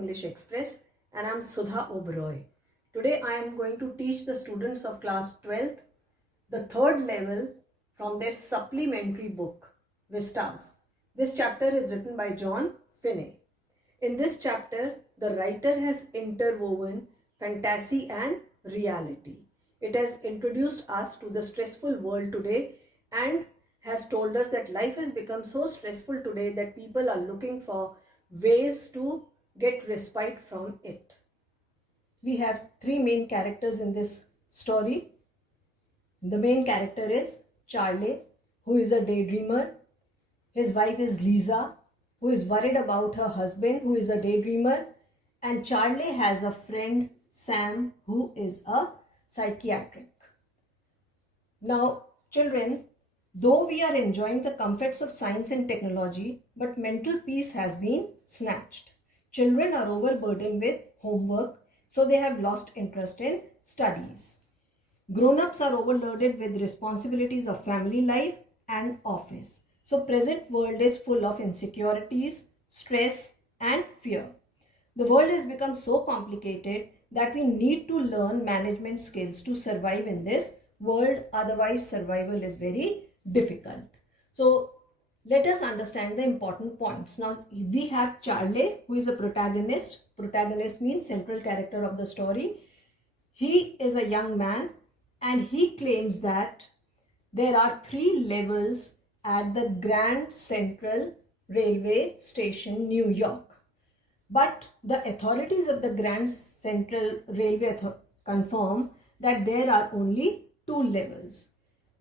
English Express, and I am Sudha Oberoi. Today I am going to teach the students of class 12th the third level from their supplementary book, Vistas. This chapter is written by John Finney. In this chapter, the writer has interwoven fantasy and reality. It has introduced us to the stressful world today and has told us that life has become so stressful today that people are looking for ways to get respite from it. We have three main characters in this story. The main character is Charlie, who is a daydreamer. His wife is Lisa, who is worried about her husband, who is a daydreamer. And Charlie has a friend, Sam, who is a psychiatric. Now, children, though we are enjoying the comforts of science and technology, but mental peace has been snatched. Children are overburdened with homework, so they have lost interest in studies. Grown-ups are overloaded with responsibilities of family life and office. So present world is full of insecurities, stress and fear. The world has become so complicated that we need to learn management skills to survive in this world. Otherwise, survival is very difficult. So let us understand the important points. Now we have Charlie, who is a protagonist. Protagonist means central character of the story. He is a young man and he claims that there are 3 levels at the Grand Central Railway Station, New York. But the authorities of the Grand Central Railway confirm that there are only 2 levels.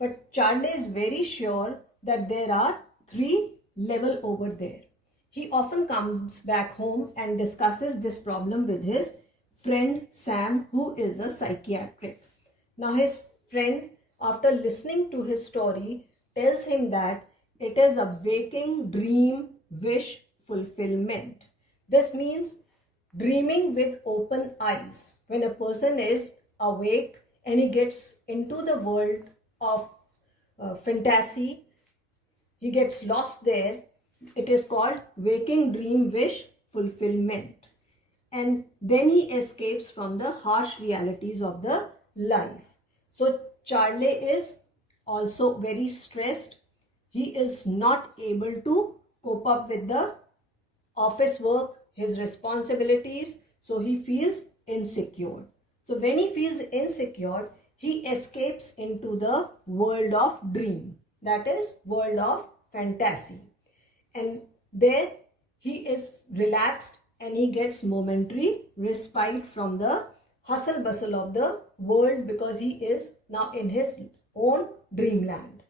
But Charlie is very sure that there are 3 levels over there. He often comes back home and discusses this problem with his friend Sam, who is a psychiatric. Now his friend, after listening to his story, tells him that it is a waking dream wish fulfillment. This means dreaming with open eyes. When a person is awake and he gets into the world of fantasy, he gets lost there. It is called waking dream wish fulfillment. And then he escapes from the harsh realities of the life. So Charlie is also very stressed. He is not able to cope up with the office work, his responsibilities. So he feels insecure. So when he feels insecure, he escapes into the world of dream. That is world of fantasy. And there he is relaxed and he gets momentary respite from the hustle bustle of the world because he is now in his own dreamland.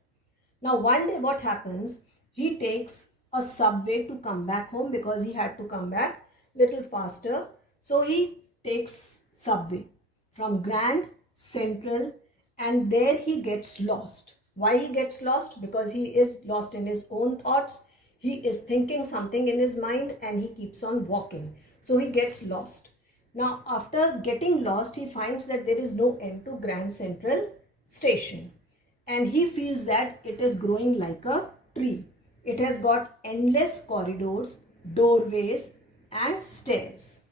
Now one day what happens, he takes a subway to come back home because he had to come back little faster. So he takes subway from Grand Central and there he gets lost. Why he gets lost? Because he is lost in his own thoughts. He is thinking something in his mind and he keeps on walking. So he gets lost. Now after getting lost, he finds that there is no end to Grand Central Station. And he feels that it is growing like a tree. It has got endless corridors, doorways and stairs.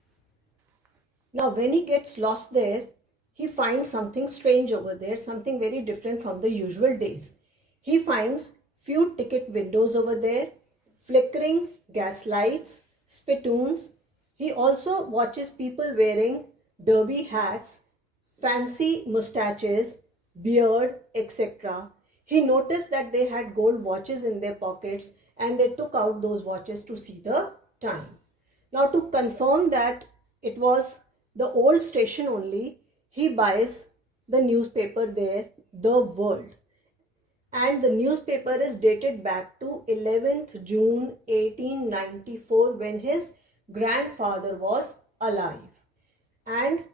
Now when he gets lost there, he finds something strange over there, something very different from the usual days. He finds few ticket windows over there, flickering gas lights, spittoons. He also watches people wearing derby hats, fancy mustaches, beard, etc. He noticed that they had gold watches in their pockets and they took out those watches to see the time. Now to confirm that it was the old station only, he buys the newspaper there, The World. And the newspaper is dated back to 11th June 1894 when his grandfather was alive. And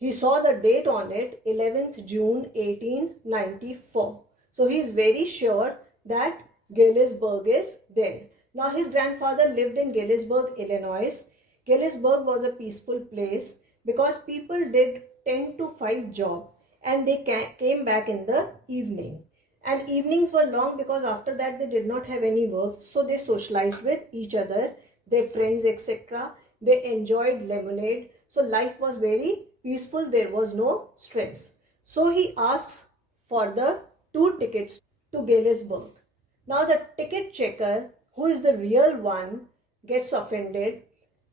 he saw the date on it, 11th June 1894. So he is very sure that Galesburg is there. Now his grandfather lived in Galesburg, Illinois. Galesburg was a peaceful place because people did 10 to 5 job and they came back in the evening. And evenings were long because after that they did not have any work. So they socialized with each other, their friends, etc. They enjoyed lemonade. So life was very peaceful. There was no stress. So he asks for the 2 tickets to Galesburg. Now the ticket checker, who is the real one, gets offended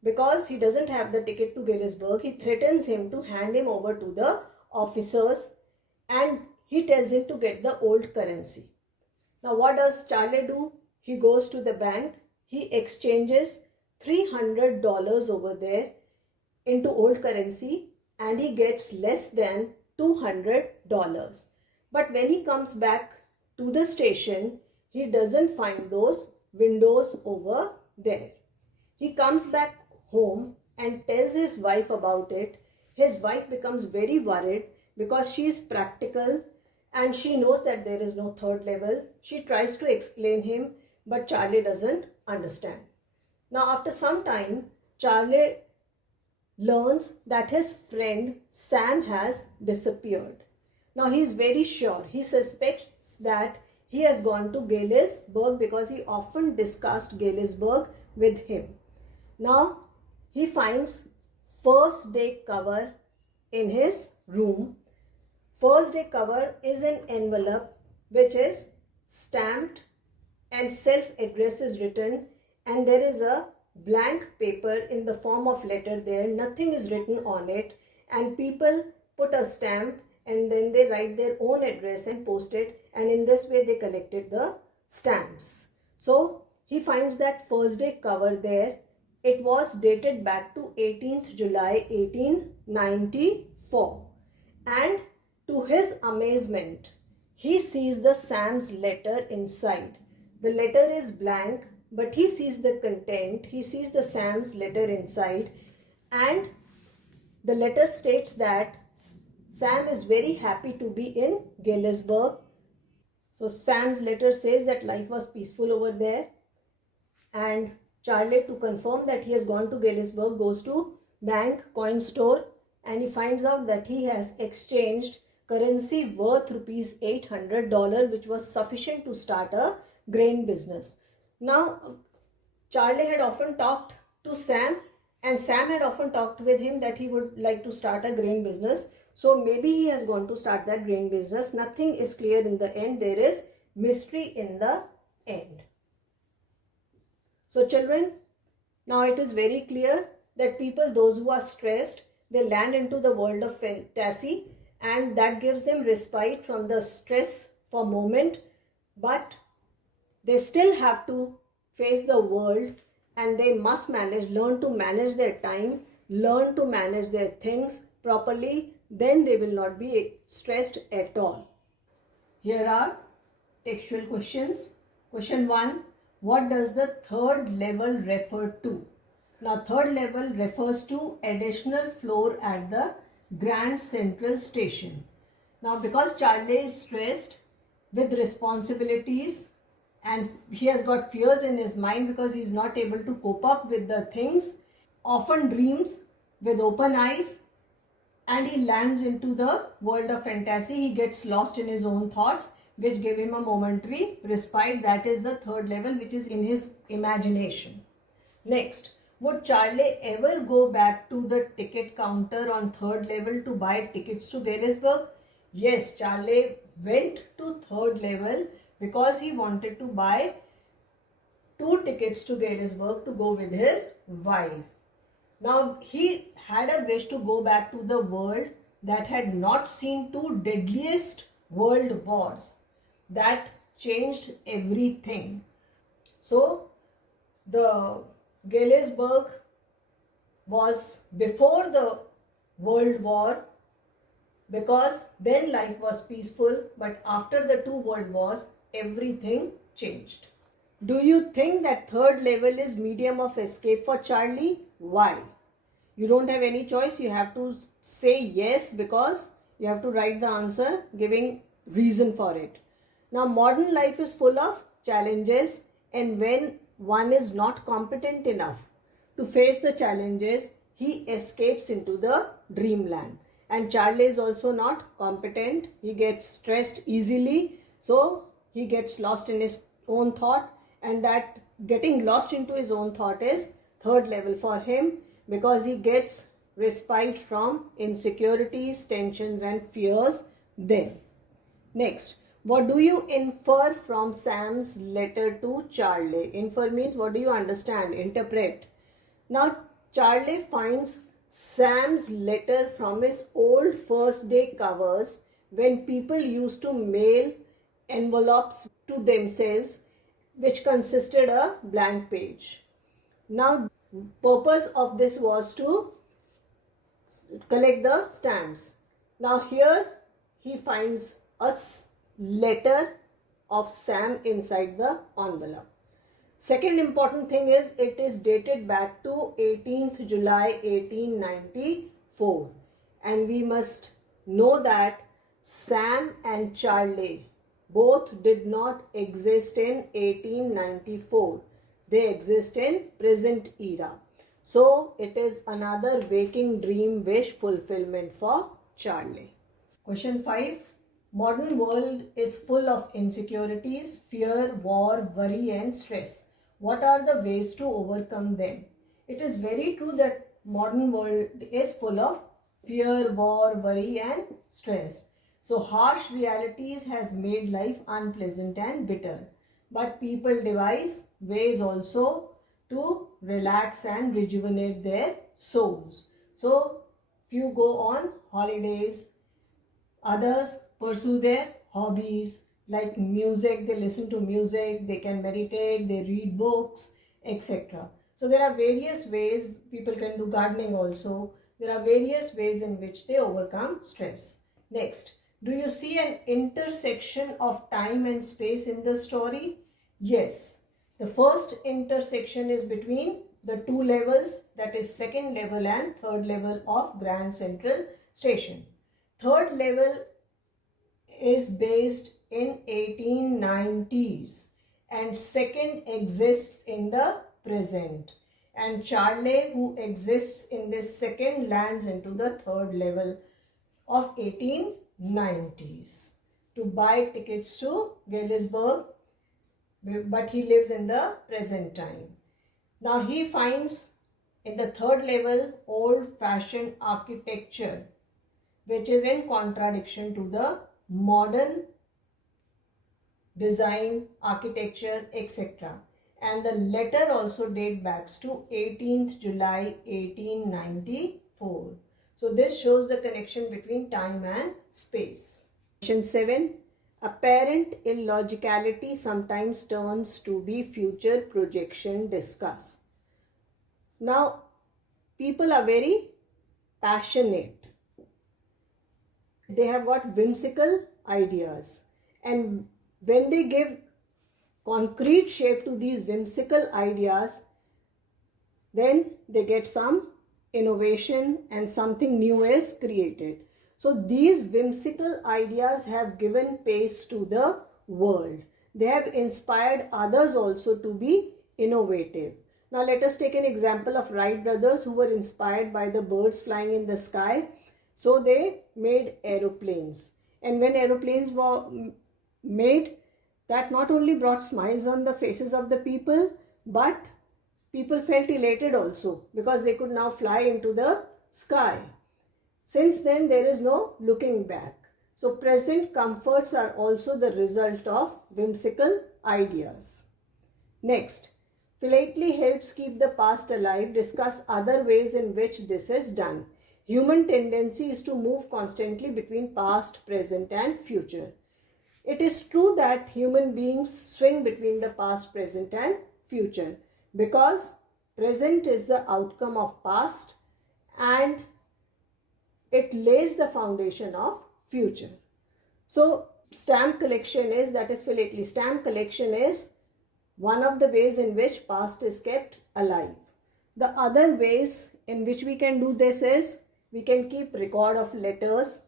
because he doesn't have the ticket to Galesburg. He threatens him to hand him over to the officers and he tells him to get the old currency. Now what does Charlie do? He goes to the bank. He exchanges $300 over there into old currency and he gets less than $200. But when he comes back to the station, he doesn't find those windows over there. He comes back home and tells his wife about it. His wife becomes very worried because she is practical and she knows that there is no third level. She tries to explain him, but Charlie doesn't understand. Now after some time, Charlie learns that his friend Sam has disappeared. Now he is very sure. He suspects that he has gone to Galesburg because he often discussed Galesburg with him. Now he finds first day cover in his room. First day cover is an envelope which is stamped and self-address is written and there is a blank paper in the form of letter there. Nothing is written on it and people put a stamp and then they write their own address and post it, and in this way they collected the stamps. So he finds that first day cover there. It was dated back to 18th July 1894 and to his amazement he sees the Sam's letter inside. The letter is blank but he sees the content. He sees the Sam's letter inside and the letter states that Sam is very happy to be in Galesburg. So Sam's letter says that life was peaceful over there, and Charlie, to confirm that he has gone to Galesburg, goes to bank coin store and he finds out that he has exchanged currency worth $800 which was sufficient to start a grain business. Now Charlie had often talked to Sam and Sam had often talked with him that he would like to start a grain business. So maybe he has gone to start that grain business. Nothing is clear in the end. There is mystery in the end. So children, now it is very clear that people, those who are stressed, they land into the world of fantasy and that gives them respite from the stress for a moment. But they still have to face the world and they must learn to manage their time, learn to manage their things properly. Then they will not be stressed at all. Here are textual questions. Question 1. What does the third level refer to? Now third level refers to additional floor at the Grand Central Station. Now because Charlie is stressed with responsibilities and he has got fears in his mind because he is not able to cope up with the things, often dreams with open eyes, and he lands into the world of fantasy. He gets lost in his own thoughts which give him a momentary respite. That is the third level which is in his imagination. Next, would Charlie ever go back to the ticket counter on third level to buy tickets to Galesburg? Yes, Charlie went to third level because he wanted to buy 2 tickets to Galesburg to go with his wife. Now he had a wish to go back to the world that had not seen 2 deadliest world wars that changed everything. So the Galesburg was before the World War because then life was peaceful, but after the 2 world wars everything changed. Do you think that third level is medium of escape for Charlie? Why? You don't have any choice. You have to say yes because you have to write the answer giving reason for it. Now modern life is full of challenges, and when one is not competent enough to face the challenges, he escapes into the dreamland. And Charlie is also not competent. He gets stressed easily, so he gets lost in his own thought, and that getting lost into his own thought is third level for him. because he gets respite from insecurities, tensions and fears then. Next, what do you infer from Sam's letter to Charlie? Infer means what do you understand, interpret. Now, Charlie finds Sam's letter from his old first day covers when people used to mail envelopes to themselves which consisted a blank page. Now, purpose of this was to collect the stamps. Now here he finds a letter of Sam inside the envelope. Second important thing is it is dated back to 18th July 1894, and we must know that Sam and Charlie both did not exist in 1894. They exist in present era. So it is another waking dream wish fulfillment for Charlie. Question 5. Modern world is full of insecurities, fear, war, worry and stress. What are the ways to overcome them? It is very true that modern world is full of fear, war, worry and stress. So harsh realities has made life unpleasant and bitter. But people devise ways also to relax and rejuvenate their souls. So few go on holidays, others pursue their hobbies like music, they listen to music, they can meditate, they read books, etc. So there are various ways. People can do gardening also. There are various ways in which they overcome stress. Next, do you see an intersection of time and space in the story? Yes. The first intersection is between the two levels, that is second level and third level of Grand Central Station. Third level is based in 1890s and second exists in the present. And Charlie, who exists in this second, lands into the third level of 1890s to buy tickets to Gettysburg, but he lives in the present time. Now he finds in the third level old-fashioned architecture which is in contradiction to the modern design, architecture, etc. And the letter also dates back to 18th July 1894. So this shows the connection between time and space. Question 7. Apparent illogicality sometimes turns to be future projection. Discuss. Now, people are very passionate. They have got whimsical ideas, and when they give concrete shape to these whimsical ideas, then they get some innovation and something new is created. So these whimsical ideas have given pace to the world. They have inspired others also to be innovative. Now let us take an example of Wright brothers, who were inspired by the birds flying in the sky. So they made aeroplanes. And when aeroplanes were made, that not only brought smiles on the faces of the people, but people felt elated also because they could now fly into the sky. Since then, there is no looking back. So present comforts are also the result of whimsical ideas. Next, philately helps keep the past alive. Discuss other ways in which this is done. Human tendency is to move constantly between past, present and future. It is true that human beings swing between the past, present and future because present is the outcome of past and it lays the foundation of future. So stamp collection is, that is philately. Stamp collection is one of the ways in which past is kept alive. The other ways in which we can do this is we can keep record of letters.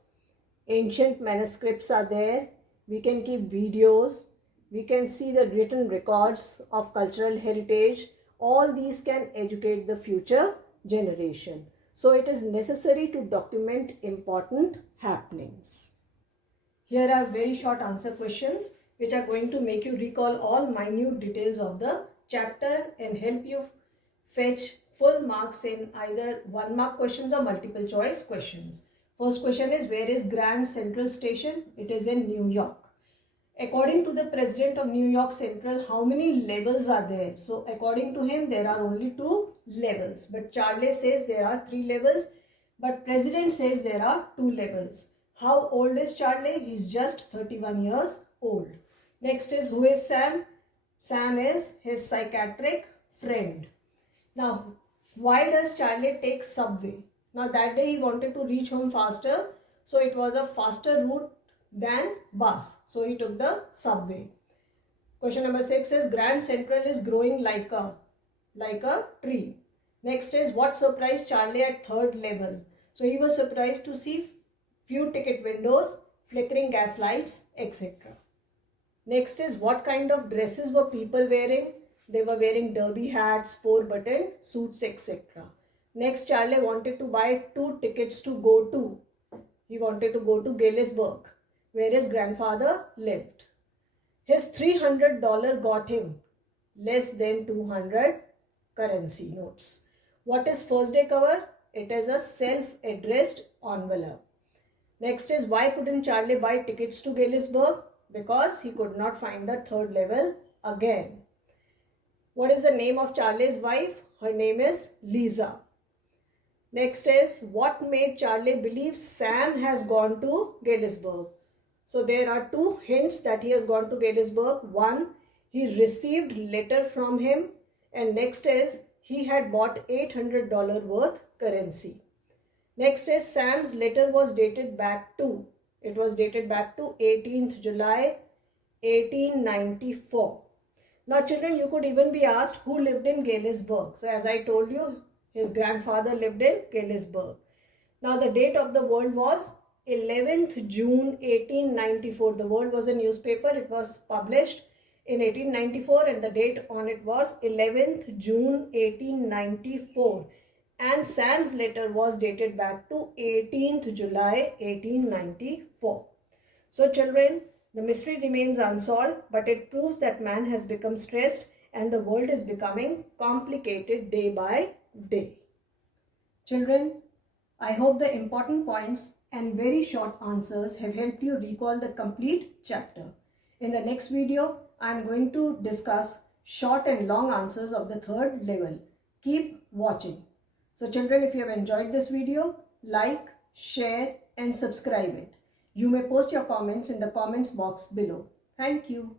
Ancient manuscripts are there. We can keep videos. We can see the written records of cultural heritage. All these can educate the future generation. So it is necessary to document important happenings. Here are very short answer questions which are going to make you recall all minute details of the chapter and help you fetch full marks in either 1-mark questions or multiple choice questions. First question is, where is Grand Central Station? It is in New York. According to the president of New York Central, how many levels are there? So according to him, there are only 2 levels. But Charlie says there are 3 levels. But president says there are 2 levels. How old is Charlie? He's just 31 years old. Next is, who is Sam? Sam is his psychiatric friend. Now, why does Charlie take subway? Now that day he wanted to reach home faster. So it was a faster route than bus. So he took the subway. Question number 6 is, Grand Central is growing like a tree. Next is, what surprised Charlie at 3rd level? So he was surprised to see few ticket windows, flickering gas lights, etc. Next is, what kind of dresses were people wearing? They were wearing derby hats, 4-button suits, etc. Next, Charlie wanted to buy 2 tickets to go to. He wanted to go to Galesburg, where his grandfather lived. His $300 got him less than 200 currency notes. What is first day cover? It is a self-addressed envelope. Next is, why couldn't Charlie buy tickets to Galesburg? Because he could not find the 3rd level again. What is the name of Charlie's wife? Her name is Lisa. Next is, what made Charlie believe Sam has gone to Galesburg? So there are 2 hints that he has gone to Galesburg. One, he received letter from him, and next is, he had bought $800 worth currency. Next is, Sam's letter was dated back to, it was dated back to 18th July 1894. Now children, you could even be asked who lived in Galesburg. So as I told you, his grandfather lived in Galesburg. Now the date of the World was 11th June 1894. The World was a newspaper. It was published in 1894 and the date on it was 11th June 1894. And Sam's letter was dated back to 18th July 1894. So children, the mystery remains unsolved, but it proves that man has become stressed and the world is becoming complicated day by day. Children, I hope the important points and very short answers have helped you recall the complete chapter. In the next video, I am going to discuss short and long answers of the 3rd level. Keep watching. So children, if you have enjoyed this video, like, share and subscribe it. You may post your comments in the comments box below. Thank you.